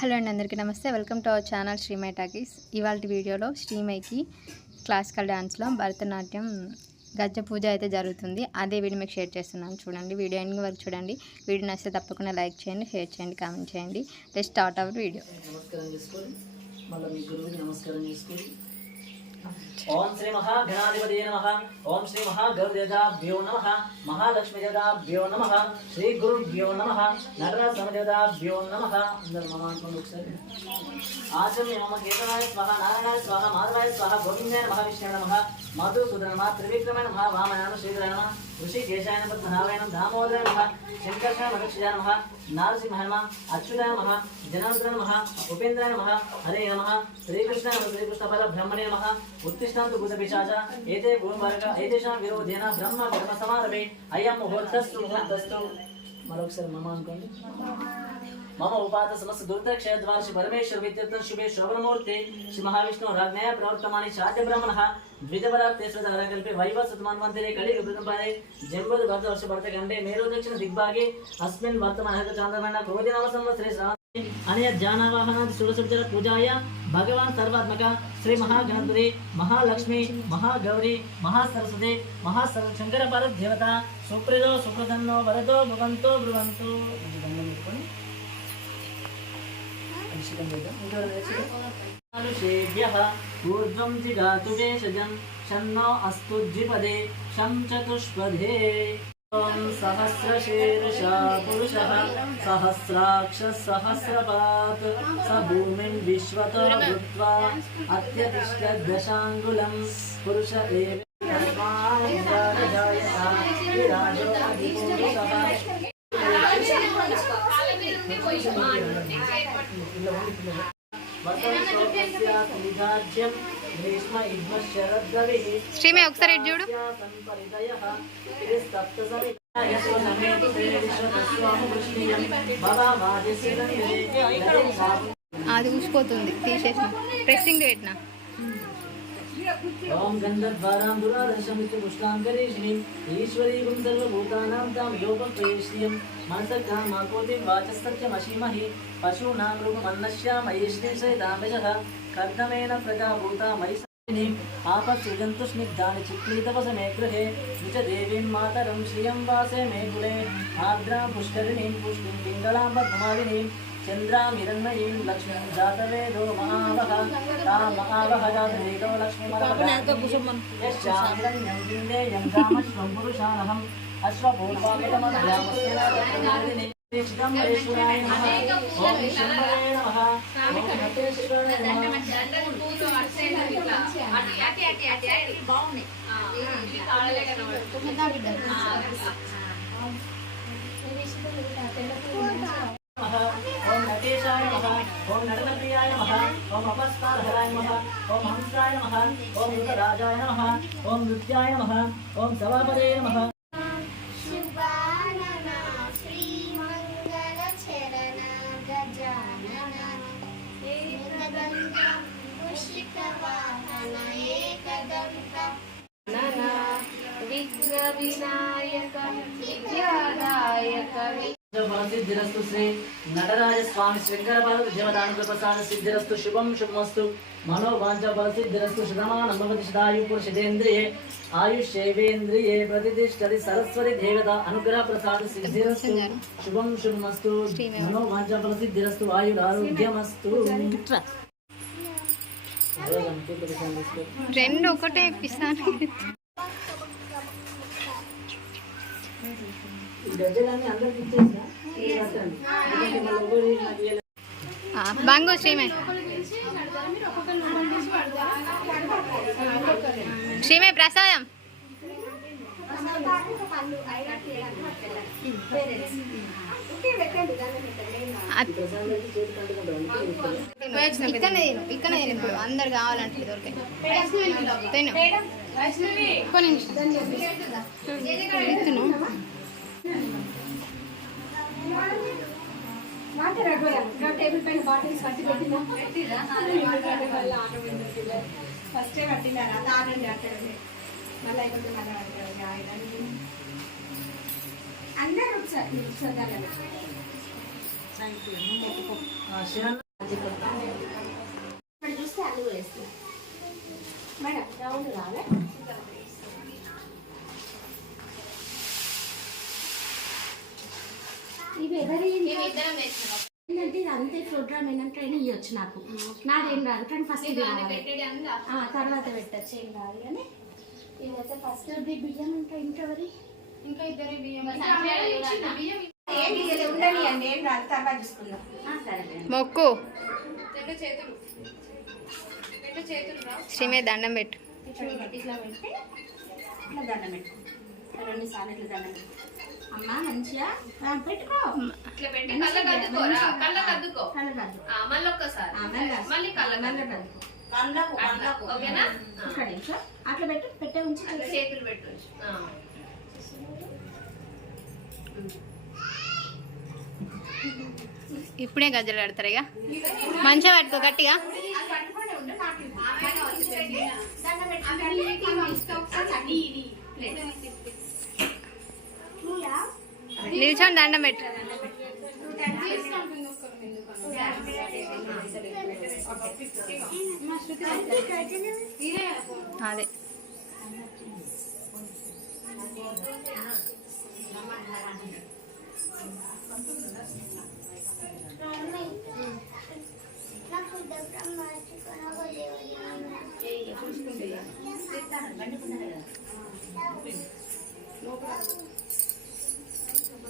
Hello అండి అందరికీ నమస్తే. Welcome to our channel Srimai talkies. ఇవాళ వీడియోలో శ్రీమైకి క్లాసికల్ డ్యాన్స్లో భరతనాట్యం గజ పూజ అయితే జరుగుతుంది. అదే వీడియో మీకు షేర్ చేస్తున్నాను. చూడండి వీడియో ఎండింగ్ వరకు చూడండి. వీడియో నచ్చితే తప్పకుండా లైక్ చేయండి షేర్ చేయండి కామెంట్ చేయండి. Just start our video. నమస్కారం చేసుకోండి. మళ్ళీ మీ గురువుకి నమస్కారం చేసుకోండి. ఓం శ్రీ మహాగణాధిపతి నమ. ఓం శ్రీ మహాగౌరదేదాభ్యో నమ. మహాలక్ష్మీదేదాభ్యో నమ. శ్రీ గురుభ్యో నమ. నటరాజ సమదేదాభ్యో నమ. అందరు మమ అనుకోండి ఒకసారి. ఆచమ్య మమ కేతనాయ స్వాహ నారాయణాయ స్వాహ మాధవాయ స్వాహ గోవిందాయ మహావిష్ణు నమ. మధుసూదన నమ త్రివిక్రమ నమ వామనామ శ్రీధర నమ. ఋషికేశాయ నమ పద్మనాభాయ నమ దామోదరాయ నమ శంకర్షణ మదక్షజాయ నమ నారసింహ నమ అచ్యుతాయ నమ జనార్దన నమ ఉపేంద్రాయ నమ హరే నమ శ్రీకృష్ణ నమ శ్రీకృష్ణ పర బ్రహ్మణే నమ ఉత్తిష్టాంతు భూత పిశాచ ఏతే భూమవర్గ ఏతేషాం విరోధేన బ్రహ్మ బ్రహ్మ సమారభే అయం ముహూర్తస్తు ముహూర్తస్తు మరొకసారి మమ అనుకోండి. మమ ఉపాత సమస్త దుర్దక్షయద్వార శ్రీ పరమేశ్వర విద్యుత్ శుభే శోభనమూర్తి శ్రీ మహావిష్ణు రాజ్ఞయ ప్రవర్తమాని చాట్య బ్రహ్మణ ద్వితవరాత్రేశ్వర కల్పే వైవ సుతమాన్వంతరే కళి విభృతంపారే జంబుదు భర్త వర్ష భర్త గండే మేరు దక్షిణ దిగ్భాగే అస్మిన్ వర్తమాన చాంద్రమణ క్రోధి నామ సంవత్సరే అనయ జ్ఞానవాహనాది షోడశోపచార పూజాయ భగవాన్ సర్వాత్మక శ్రీ మహాగణపతి మహాలక్ష్మి మహాగౌరి మహాసరస్వతి మహాసర శంకర పర దేవత సుప్రదో సుప్రసన్నో వరదో భువంతో భ్రువంతో ऋषिगम्यः ऊर्ध्वं जिगातु देशजं शन्नो अस्तु द्विपदे शं चतुष्पदे ॐ सहस्रशीर्षा पुरुषः सहस्राक्षः स भूमिं विश्वतो भूत्वा अत्यतिष्ठदशाङ्गुलं पुरुष एव विराजो శ్రీమై ఒకసారి ఇటు చూడు. అది ఊసిపోతుంది. తీసేసిన. ప్రెస్సింగ్ పెట్టిన. ఓం గంధద్వారాం దురాదర్శమిత్య సర్వభూతానాం తాం యోగం ప్రేష్యం మనసకాం మాకోతి వాచస్తత్యమశీమహి పశూనాం రూపమన్నశ్యామయేష్ణి సైతామజః కర్దమేన మయి ఆపత్సృజంతు స్నిగ్ధాని చిక్లీతవసమే గృహే నిజ దేవీం మాతరం శ్రియం వాసే మే కులే ఆర్ద్రాం పుష్కరిణీం పుష్టిం పింగళాం పద్మాలినీం चन्द्रामिरन्मयीं लक्ष्मीं जातवेदो महावः रामहावः जातवेदो लक्ष्मीमरवः यश्चामिरन्यं विन्देयं रामश्वं पुरुषानहम् अश्वभूर्वापितमध्यामस्य चिदम्बरेश्वराय नमः ॐ शम्भरे नमः ॐ नटेश्वराय नमः నమః ఓం నడనప్రియాయ నమః ఓం అపస్కారహరాయ నమః ఓం హంసాయ నమః ఓం యుగరాజాయ నమః ఓం నృత్యాయ నమః ఓం సభాపదే నమః శుభానన శ్రీమంగళ చరణ గజానన ఏకదంత పుష్టిక వాహన ఏకదంత విఘ్న వినాయక విద్యాదాయక సిద్ధిరస్తు శ్రీ నటరాజ స్వామి శంకర భారత జీవదానుక ప్రసాద సిద్ధిరస్తు శుభం శుభమస్తు. మనోవాంఛ బల సిద్ధిరస్తు శతమానం భవతి శతాయు పురుషేంద్రియే ఆయుష్యేవేంద్రియే ప్రతిష్టతి సరస్వతి దేవత అనుగ్రహ ప్రసాద సిద్ధిరస్తు శుభం శుభమస్తు. మనోవాంఛ బల సిద్ధిరస్తు ఆయురారోగ్యమస్తు రెండు ఒకటే ఇప్పిస్తాను. బాంగో శ్రీమే. శ్రీమే ప్రసాదం. ఇక్కడనే తిను ఇక్కడనే తిను అందరు కావాలంటే దొరికాయి తిను. ఒక్క నిమిషం. ಟೇಬಲ್ ಪೈನ ಬಾಟಲ್ಸ್ ಕಟ್ಟಿ ಕಟ್ಟಿಲ್ಲ ಎಲ್ಲ ಆಟ ಬಂದಿರ್ತಿಲ್ಲ ಫಸ್ಟೇ ಕಟ್ಟಿಲ್ಲ ಅದು ಆಡಂಡಿ ಆಟಾಡಿದೆ ಮಲ್ಲ ಇಬ್ಬರು ಮಲ್ಲ ಆಡ್ತಾರೆ ಆಯ್ತು ಅಂದ್ರೆ ರುಪ್ಸ ರುಪ್ಸದಲ್ಲ చూస్తే అల్లు వేస్తున్నాం మేడం రౌండ్ రాలే ఎవరి ఏంటంటే ఇది అంతే ప్రోగ్రామ్ ఏంటంటే ట్రైనింగ్ ఇవ్వచ్చు నాకు. నాదేం రాదు. కానీ ఫస్ట్ ఇది రావాలి. ఆ, తర్వాత పెట్టచ్చు. ఏం రాదు కానీ ఇదైతే ఫస్ట్ బియ్యం ఇంకా ఇంకెవరి ఇంకా ఇద్దరు బియ్యం. ఏం ఏం రాదు. తర్వాత చూసుకుందాం. మొక్కు. రెండు చేతులు. రెండు చేతులు రా శ్రీమయ్య దండం పెట్టు. ఇట్లా దండం పెట్టు. రెండు సార్లు ఇట్లా దండం పెట్టు. అట్లా పెట్టు పెట్టే ఉంచి. చేతులు పెట్టు ఇప్పుడే గజ్జలు పెడతారు ఇక. మంచిగా పెట్టుకో గట్టిగా. నిల్చొని దండం పెట్టు. అదే. దండం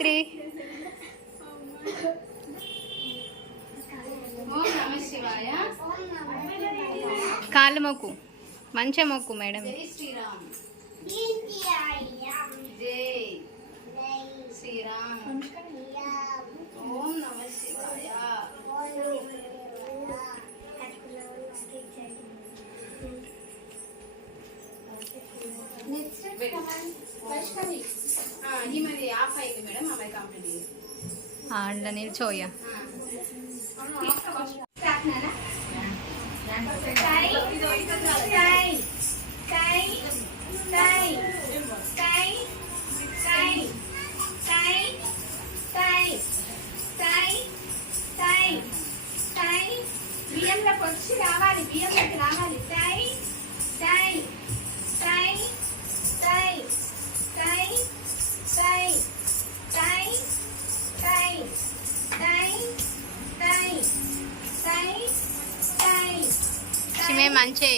గాయత్రి కాళ్ళు మొక్కు. మంచిగా మొక్కు మేడం. జై అండ్ నేను చోయ బియ్యంలోకి వచ్చి రావాలి బియ్యంలోకి రావాలి మంచి.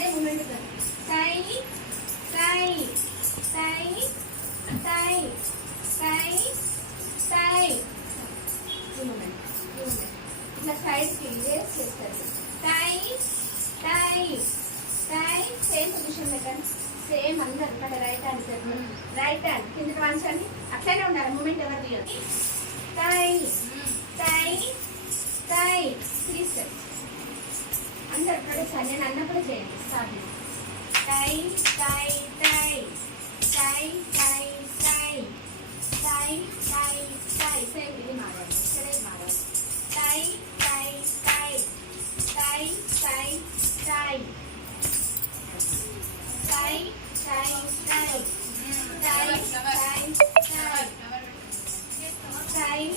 అదే మూమెంట్ సై సై సై సై సై సై. మూమెంట్ ఇట్లా సైడ్ చేస్తారు. సై సై సై. సేమ్ పొజిషన్ పెట్టండి సేమ్ అందరు మన right hand sir right hand కింద వాంచండి అట్లనే ఉండాలి మూమెంట్ ఎవరు తీయదు టై టై టై త్రీ స్టెప్ అందరు సార్ నేను అన్నప్పుడు చేయండి స్టార్ట్ టై టై టై టై టై టై టై టై టై సేమ్ ఇది మారాలి ఇక్కడే మారాలి టై టై టై టై. Style, style, style. Style, style, style. Style, style, style, style.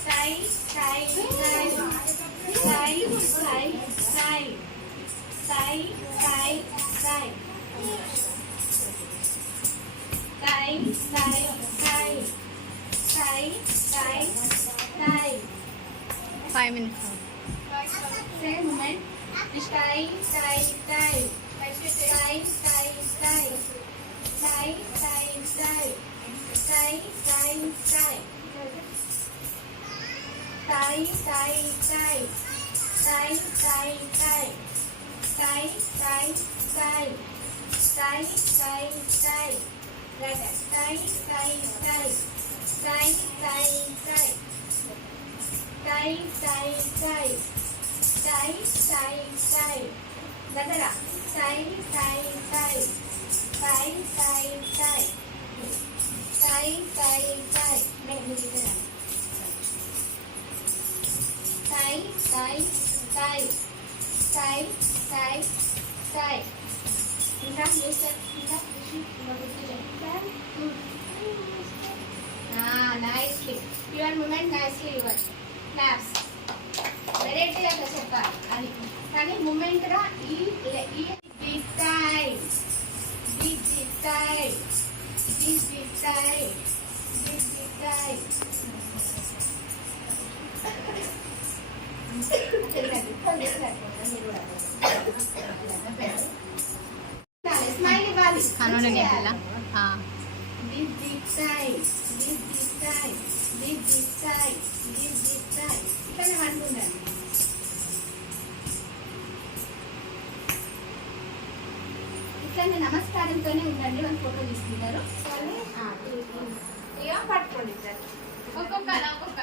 Style, style, side, side, side, side. Side, side, side. Side, side, side. Five minutes. Say moment. Side, side, side. Side, side, side. Side, side, side. Side, side, side. Side, side, side. tay tay tay tay tay tay tay tay tay like that tay tay tay tay tay tay tay tay tay tay tay tay đã thế nào tay tay tay tay tay tay tay tay tay mẹ mình thế nào tay tay Sai. Sai. Sai. Sai. Minta listen. Minta listen. Bagus saja. Ah, nicely. You are movement nicely. You are. Claps. వెరైటీగా చెప్పాలి అది కానీ మూమెంట్గా ఈ ఈ బిత్తాయి బిత్తాయి బిత్తాయి బిత్తాయి खानोने घेतला हा this this side this this side this this side this this side इकडे हांडून द्या ఇట్లానే నమస్కారంతోనే ఉండండి వాళ్ళు ఫోటో తీసుకుంటారు పట్టుకోండి ఒక్కొక్క ఒక్కొక్క